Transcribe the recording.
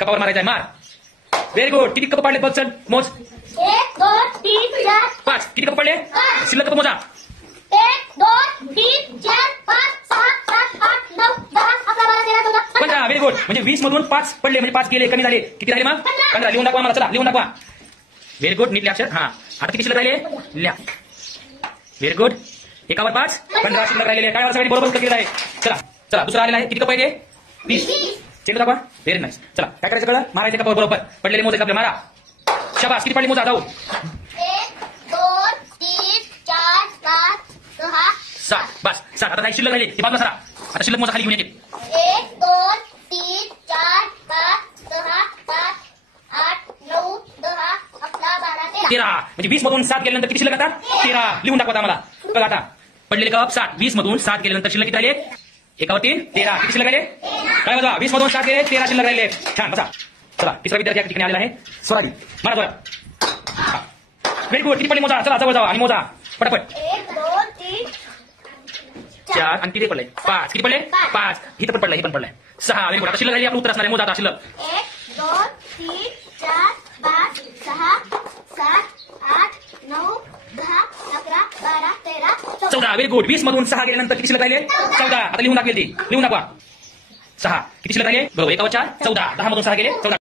कपावर मारायचा आहे, मार. Very good. किती कप पडले बघ, चल मोज. 1 2 3 4 5. किती कप पडले? शिल्लक कप मोजा. 1 2 3 4 5 6 7 8 9 10 11 12 13 14 15. Very good. म्हणजे 20 मधून 5 पडले, म्हणजे 5 गेले, कमी झाले. किती राहिले मग? 15. लिहून दाखवा मला, चला लिहून दाखवा. Very good. नीट लिहा अक्षर. हा, आता किती शिल्लक राहिले लिहा. Very good. एकावर 5 15 शिल्लक राहिलेले. काय सगळी बरोबर उत्तर केलं आहे. चला चला, दुसरा आलेला आहे. किती कप पाहिजे? 20. चेंडू दाखवा. Very nice. चला काय करायचं कळलं? मारायचं कपावर बरोबर. पडलेले मोजायचे आपले, मारा. शाबास. किती पडले मोजा, जाऊ. 1 2 3 4 5 6 7. बस 7. आता काही शिल्लक राहिले ती बाजूला सरा. आता शिल्लक मोजा खाली घेऊन येते. 1 2 3 4 5 6 7 8 9 10 11 12 13 13. म्हणजे 20 मधून 7 गेल्यानंतर किती शिल्लक आता? 13. लिहून दाखवा आम्हाला. बघा आता पडलेले कप 7. 20 मधून 7 गेल्यानंतर शिल्लक किती राहिले? एकावर 3 13. किती शिल्लक राहिले? काय बघा, 20 मधून 7 गेले, 13 शिल्लक राहिले. छान, बसा. चला तिसरा विद्यार्थी या ठिकाणी आलेला आहे. स्वराजी, मारा जोरात. Very good. किती पडले मोजा, चला जवळ जावा आणि मोजा पटापट. 1 2 3 4 आणि किती पडले? 5. किती पडले? 5. इथं पण पडलाय, हे पण पडलाय. 6. Very good. आता शिल्लक राहिली आपलं उत्तर असणार आहे. मोजा आता शिल्लक. 1 2 3 4 5 6 7 8 9 10 11 12 13 14. Very good. 20 मधून 6 गेल्यानंतर किती शिल्लक राहिले? 14. आता लिहून दाखवेल ती. लिहून दाखवा. 6. किती शिल्लक राहिले? बरोबर. एकावर 4 14. 10 मधून 6 गेले 14.